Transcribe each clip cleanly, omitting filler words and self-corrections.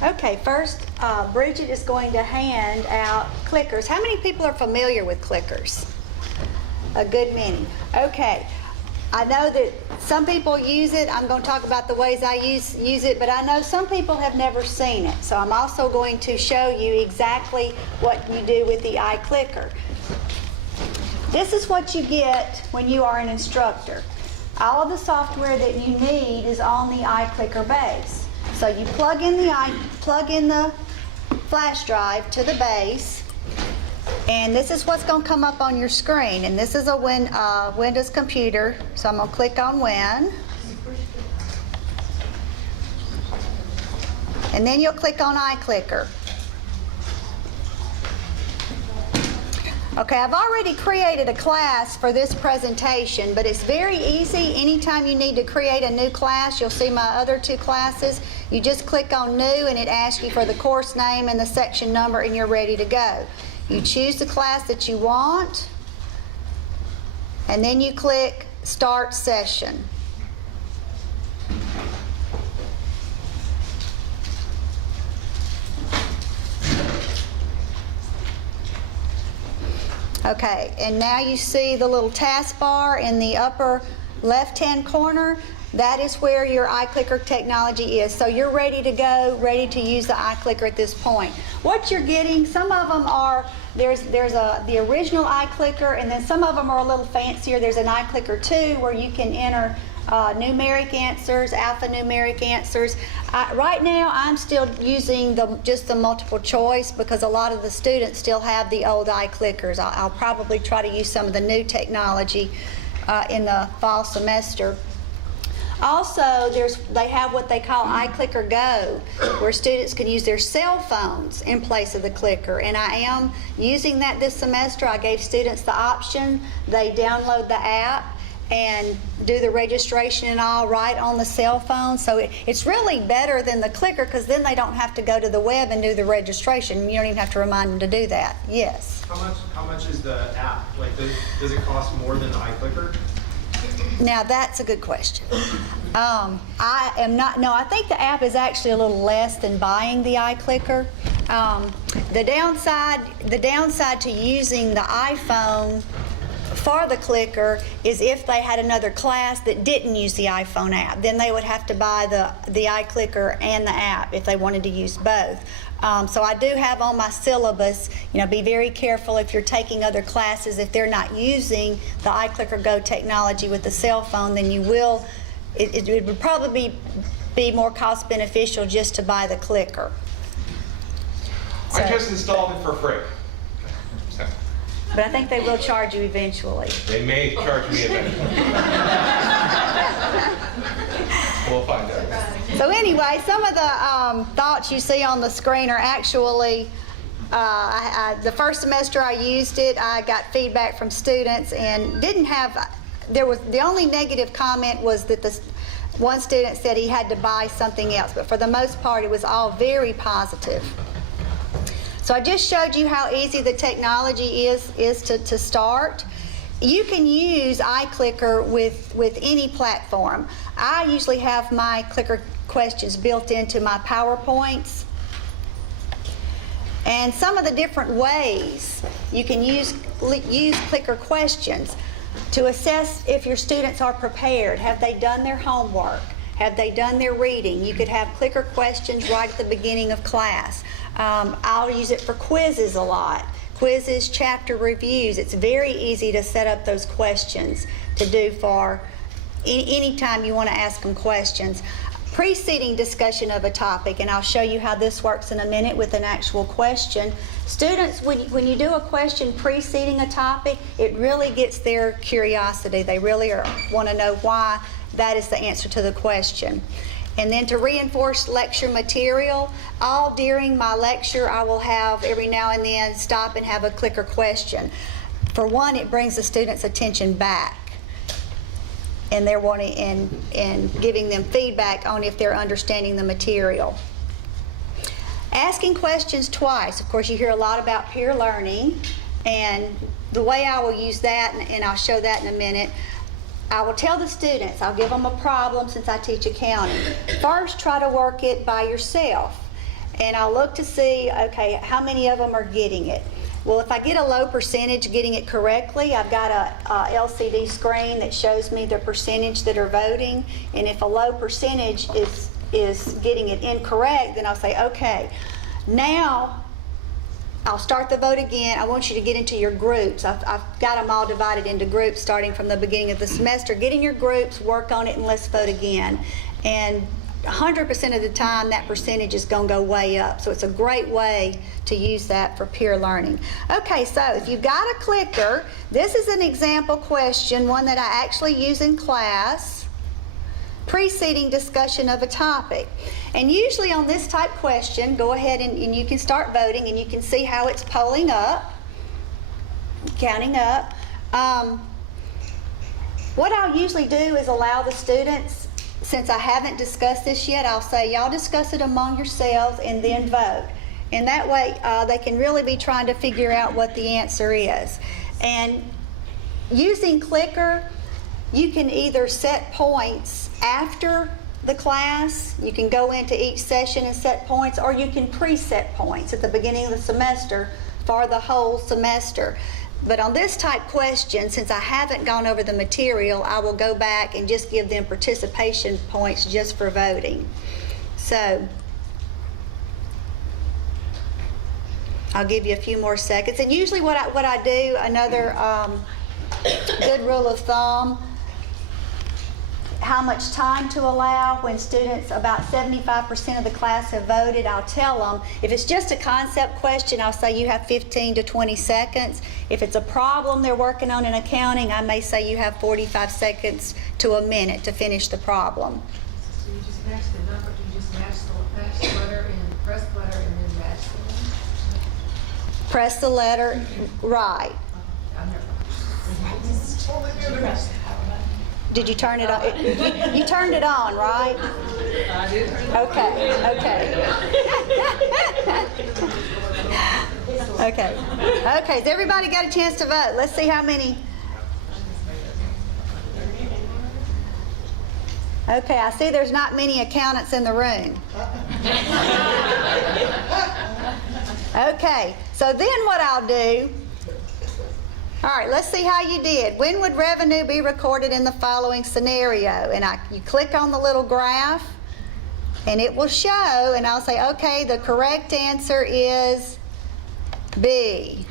Okay, first, Bridget is going to hand out clickers. How many people are familiar with clickers? A good many. Okay. I know that some people use it. I'm going to talk about the ways I use it, but I know some people have never seen it. So I'm also going to show you exactly what you do with the iClicker. This is what you get when you are an instructor. All of the software that you need is on the iClicker base. So you plug in the flash drive to the base, and this is what's going to come up on your screen. And this is a Windows computer, so I'm going to click on Win. And then you'll click on iClicker. Okay, I've already created a class for this presentation, but it's very easy. Anytime you need to create a new class, you'll see my other two classes. You just click on New, and it asks you for the course name and the section number, and you're ready to go. You choose the class that you want, and then you click Start Session. Okay, and now you see the little taskbar in the upper left-hand corner. That is where your iClicker technology is. So you're ready to go, ready to use the iClicker at this point. What you're getting, some of them are, there's the original iClicker, and then some of them are a little fancier. There's an iClicker 2 where you can enter numeric answers, alphanumeric answers. Right now I'm still using just the multiple choice because a lot of the students still have the old iClickers. I'll probably try to use some of the new technology in the fall semester. Also, they have what they call iClicker Go, where students can use their cell phones in place of the clicker. And I am using that this semester. I gave students the option. They download the app and do the registration and all right on the cell phone. So it's really better than the clicker because then they don't have to go to the web and do the registration. You don't even have to remind them to do that. Yes? How much is the app? Like, does it cost more than the iClicker? Now that's a good question. I think the app is actually a little less than buying the iClicker. The downside to using the iPhone for the clicker is if they had another class that didn't use the iPhone app, then they would have to buy the iClicker and the app if they wanted to use both. So I do have on my syllabus, be very careful if you're taking other classes. If they're not using the iClicker Go technology with the cell phone, then you will, it would probably be more cost beneficial just to buy the clicker. So, I just installed it for free. but I think they will charge you eventually. They may charge me eventually. We'll find out. So anyway, some of the thoughts you see on the screen are actually, the first semester I used it, I got feedback from students and the only negative comment was that one student said he had to buy something else, but for the most part it was all very positive. So I just showed you how easy the technology is to start. You can use iClicker with any platform. I usually have my clicker questions built into my PowerPoints. And some of the different ways you can use clicker questions to assess if your students are prepared. Have they done their homework? Have they done their reading? You could have clicker questions right at the beginning of class. I'll use it for quizzes a lot. Quizzes, chapter reviews. It's very easy to set up those questions to do for any time you want to ask them questions. Preceding discussion of a topic, and I'll show you how this works in a minute with an actual question. Students, when you do a question preceding a topic, it really gets their curiosity. They really want to know why that is the answer to the question. And then to reinforce lecture material, all during my lecture I will have every now and then stop and have a clicker question. For one, it brings the students' attention back, and they're wanting and giving them feedback on if they're understanding the material. Asking questions twice. Of course, you hear a lot about peer learning, and the way I will use that, and I'll show that in a minute, I will tell the students, I'll give them a problem since I teach accounting. First, try to work it by yourself. and I'll look to see, okay, how many of them are getting it. Well, if I get a low percentage getting it correctly, I've got a LCD screen that shows me the percentage that are voting, and if a low percentage is getting it incorrect, then I'll say, okay, now I'll start the vote again. I want you to get into your groups. I've got them all divided into groups starting from the beginning of the semester. Get in your groups, work on it, and let's vote again. And 100% of the time, that percentage is going to go way up. So it's a great way to use that for peer learning. Okay, so if you've got a clicker, this is an example question, one that I actually use in class. Preceding discussion of a topic. And usually on this type question, go ahead and you can start voting, and you can see how it's polling up, counting up. What I'll usually do is allow the students, since I haven't discussed this yet, I'll say y'all discuss it among yourselves and then vote. And that way they can really be trying to figure out what the answer is. And using clicker, you can either set points after the class, you can go into each session and set points, or you can preset points at the beginning of the semester for the whole semester. But on this type question, since I haven't gone over the material, I will go back and just give them participation points just for voting. So I'll give you a few more seconds. And usually what I do, another good rule of thumb, how much time to allow. When students, about 75% of the class have voted, I'll tell them, if it's just a concept question, I'll say you have 15 to 20 seconds. If it's a problem they're working on in accounting, I may say you have 45 seconds to a minute to finish the problem. So you just match the number, you just match the letter and press the letter and then match the one? Press the letter, right. Did you turn it on? You turned it on, right? I did. Okay. Has everybody got a chance to vote? Let's see how many. Okay, I see there's not many accountants in the room. Okay, so then what I'll do, all right, let's see how you did. When would revenue be recorded in the following scenario? And you click on the little graph, and it will show, and I'll say, okay, the correct answer is B.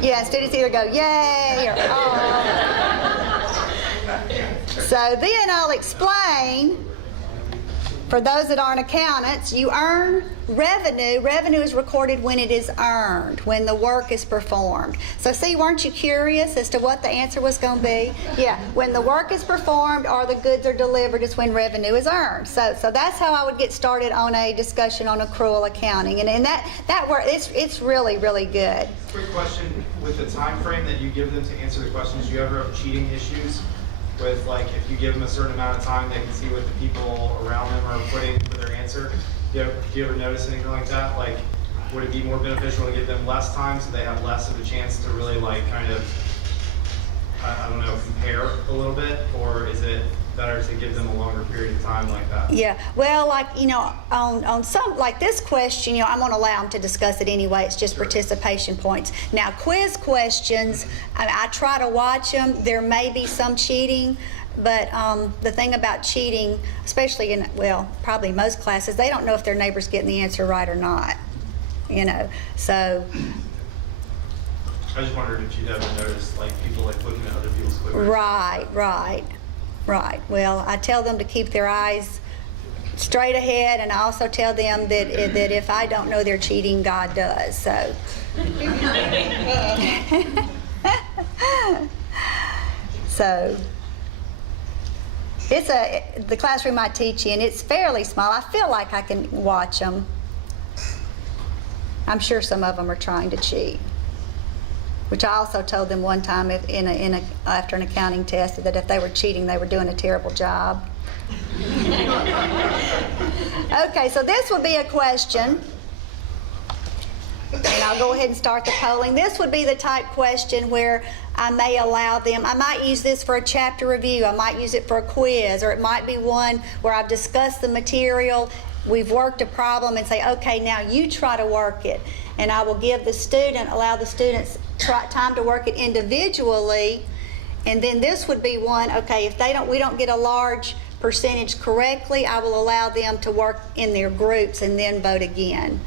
Yeah, students either go, yay, or oh. So then I'll explain, for those that aren't accountants, you earn revenue. Revenue is recorded when it is earned, when the work is performed. So see, weren't you curious as to what the answer was going to be? Yeah, when the work is performed or the goods are delivered is when revenue is earned. So that's how I would get started on a discussion on accrual accounting. And that work, it's really, really good. Quick question, with the time frame that you give them to answer the questions, do you ever have cheating issues? With, like, if you give them a certain amount of time, they can see what the people around them are putting for their answer. Do you ever notice anything like that? Like, would it be more beneficial to give them less time so they have less of a chance to really, like, kind of, I don't know, compare a little bit? Or is it better to give them a longer period of time like that? Yeah, well, like, on some, like this question, I'm going to allow them to discuss it anyway. It's just participation points. Now, quiz questions, I try to watch them. There may be some cheating, but the thing about cheating, especially in, well, probably most classes, they don't know if their neighbor's getting the answer right or not, so. I just wondered if you'd ever noticed, like, people, like, looking at other people's quizzes. Right. Well, I tell them to keep their eyes straight ahead, and I also tell them that if I don't know they're cheating, God does. So. So it's the classroom I teach in. It's fairly small. I feel like I can watch them. I'm sure some of them are trying to cheat. Which I also told them one time after an accounting test that if they were cheating, they were doing a terrible job. Okay, so this would be a question. And I'll go ahead and start the polling. This would be the type question where I may allow them, I might use this for a chapter review, I might use it for a quiz, or it might be one where I've discussed the material. we've worked a problem and say, okay, now you try to work it. And I will give the student, allow the students time to work it individually. And then this would be one, okay, if we don't get a large percentage correctly, I will allow them to work in their groups and then vote again.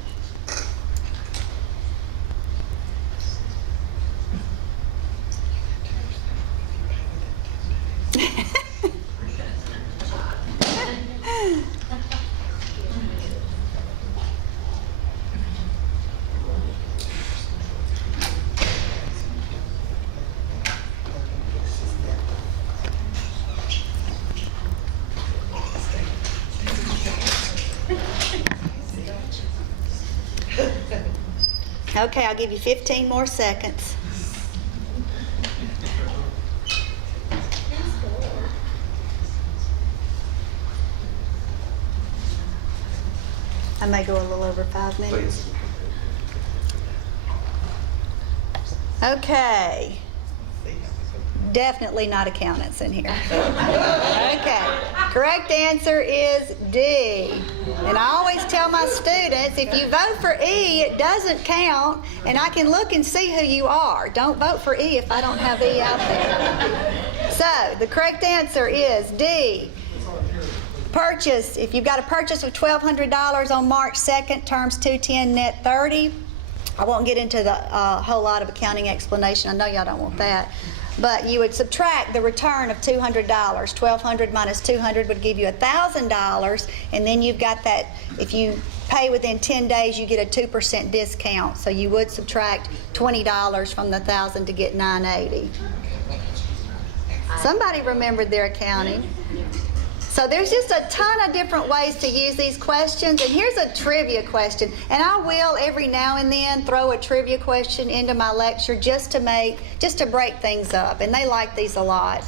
Okay, I'll give you 15 more seconds. I may go a little over 5 minutes. Okay. Definitely not accountants in here. Okay. Correct answer is D. And I always tell my students, if you vote for E, it doesn't count, and I can look and see who you are. Don't vote for E if I don't have E out there. So, the correct answer is D. Purchase, if you've got a purchase of $1,200 on March 2nd, terms 210, net 30. I won't get into the whole lot of accounting explanation. I know y'all don't want that. But you would subtract the return of $200. $1,200 minus $200 would give you $1,000, and then you've got that, if you pay within 10 days, you get a 2% discount. So you would subtract $20 from the $1,000 to get $980. Somebody remembered their accounting. So there's just a ton of different ways to use these questions. And here's a trivia question. And I will every now and then throw a trivia question into my lecture just to break things up. And they like these a lot.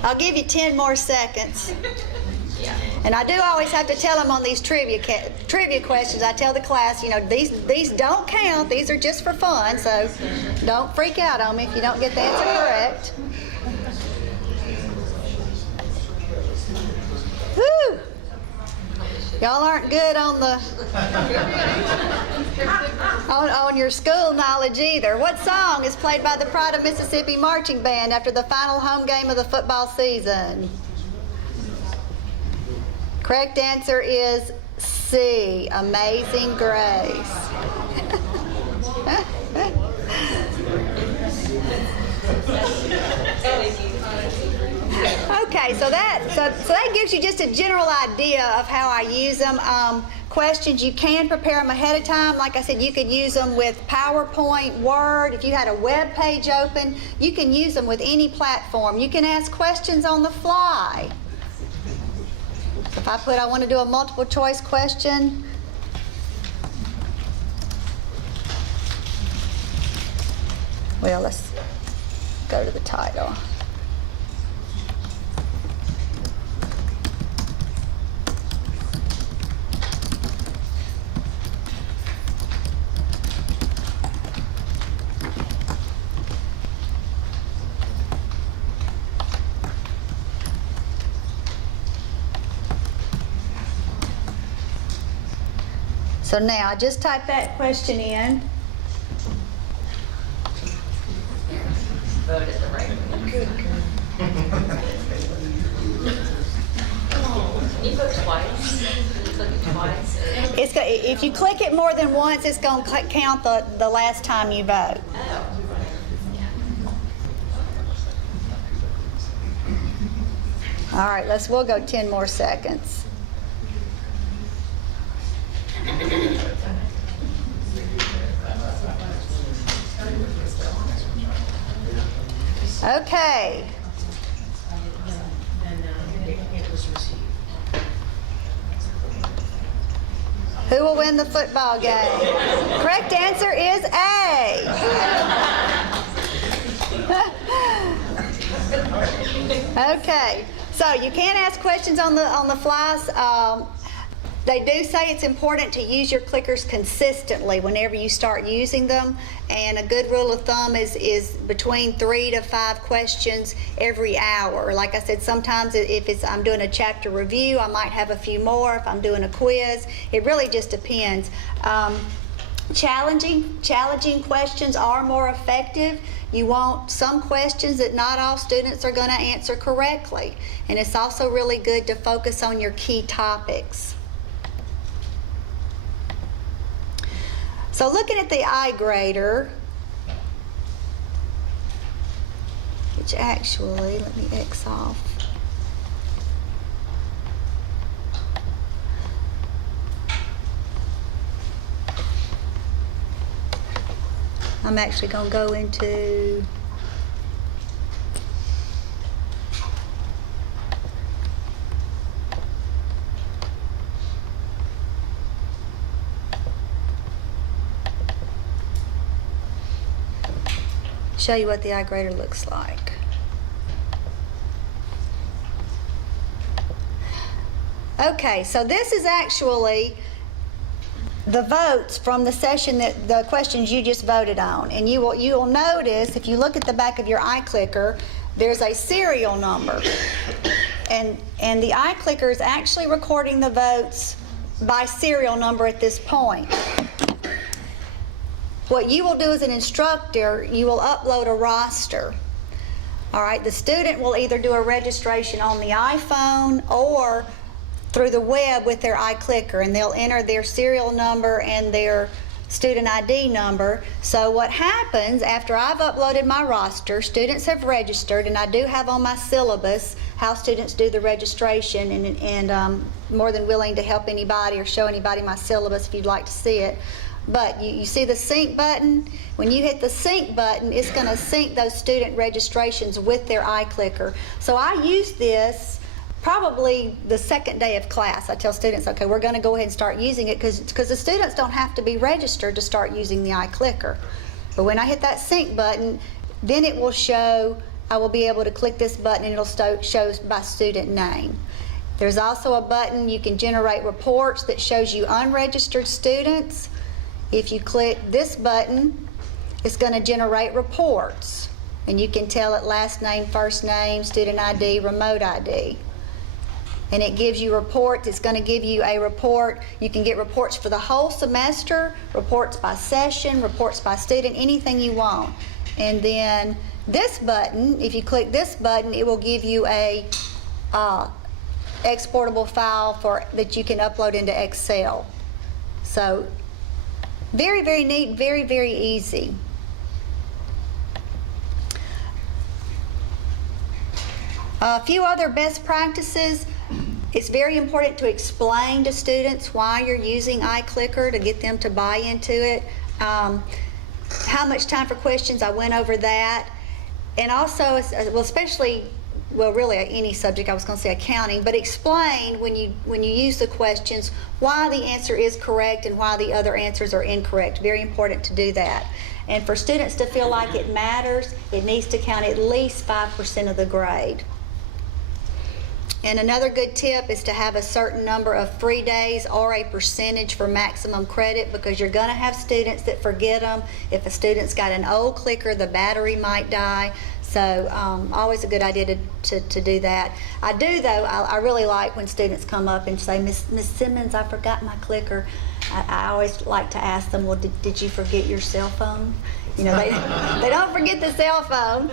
I'll give you 10 more seconds. And I do always have to tell them on these trivia questions, I tell the class, you know, these don't count. These are just for fun, so don't freak out on me if you don't get the answer correct. Woo! Y'all aren't good on the on your school knowledge either. What song is played by the Pride of Mississippi Marching Band after the final home game of the football season? Correct answer is C, Amazing Grace. Okay, so that gives you just a general idea of how I use them. Questions, you can prepare them ahead of time. Like I said, you could use them with PowerPoint, Word. If you had a web page open, you can use them with any platform. You can ask questions on the fly. If I want to do a multiple choice question, well, let's go to the title. So now, just type that question in. Voted the right way. Can you vote twice? Can you click it twice? If you click it more than once, it's going to count the last time you vote. Oh. All right, we'll go 10 more seconds. Okay. Who will win the football game? Correct answer is A. Okay, so you can't ask questions on the flies. They do say it's important to use your clickers consistently whenever you start using them, and a good rule of thumb is between 3 to 5 questions every hour. Like I said, sometimes if I'm doing a chapter review, I might have a few more. If I'm doing a quiz, it really just depends. Challenging questions are more effective. You want some questions that not all students are going to answer correctly, and it's also really good to focus on your key topics. So looking at the iGrader, which actually, let me X off. I'm actually going to go into show you what the iGrader looks like. Okay, so this is actually the votes from the session, that the questions you just voted on. And you will notice, if you look at the back of your iClicker, there's a serial number. And the iClicker is actually recording the votes by serial number at this point. What you will do as an instructor, you will upload a roster. All right, the student will either do a registration on the iPhone or through the web with their iClicker, and they'll enter their serial number and their student ID number. So what happens after I've uploaded my roster, students have registered, and I do have on my syllabus how students do the registration, and I'm more than willing to help anybody or show anybody my syllabus if you'd like to see it. But you see the sync button? When you hit the sync button, it's going to sync those student registrations with their iClicker. So I use this probably the second day of class. I tell students, okay, we're going to go ahead and start using it because the students don't have to be registered to start using the iClicker. But when I hit that sync button, then it will show, I will be able to click this button and it'll show by student name. There's also a button you can generate reports that shows you unregistered students. If you click this button, it's going to generate reports. And you can tell it last name, first name, student ID, remote ID. And it gives you reports. It's going to give you a report. You can get reports for the whole semester, reports by session, reports by student, anything you want. And then this button, if you click this button, it will give you a exportable file that you can upload into Excel. So very, very neat, very, very easy. A few other best practices. It's very important to explain to students why you're using iClicker to get them to buy into it. How much time for questions, I went over that. And also, well, especially, well, really any subject, I was going to say accounting, but explain when you use the questions why the answer is correct and why the other answers are incorrect. Very important to do that. And for students to feel like it matters, it needs to count at least 5% of the grade. And another good tip is to have a certain number of free days or a percentage for maximum credit, because you're going to have students that forget them. If a student's got an old clicker, the battery might die. So always a good idea to do that. I do, though, I really like when students come up and say, Miss Simmons, I forgot my clicker. I always like to ask them, well, did you forget your cell phone? You know, they don't forget the cell phone.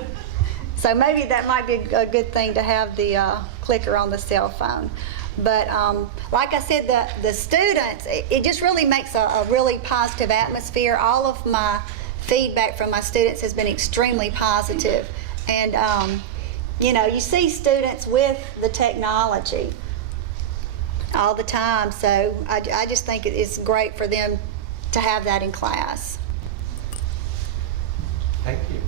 So maybe that might be a good thing to have the clicker on the cell phone. But like I said, the students, it just really makes a really positive atmosphere. All of my feedback from my students has been extremely positive. And you know, you see students with the technology all the time. So I just think it's great for them to have that in class. Thank you.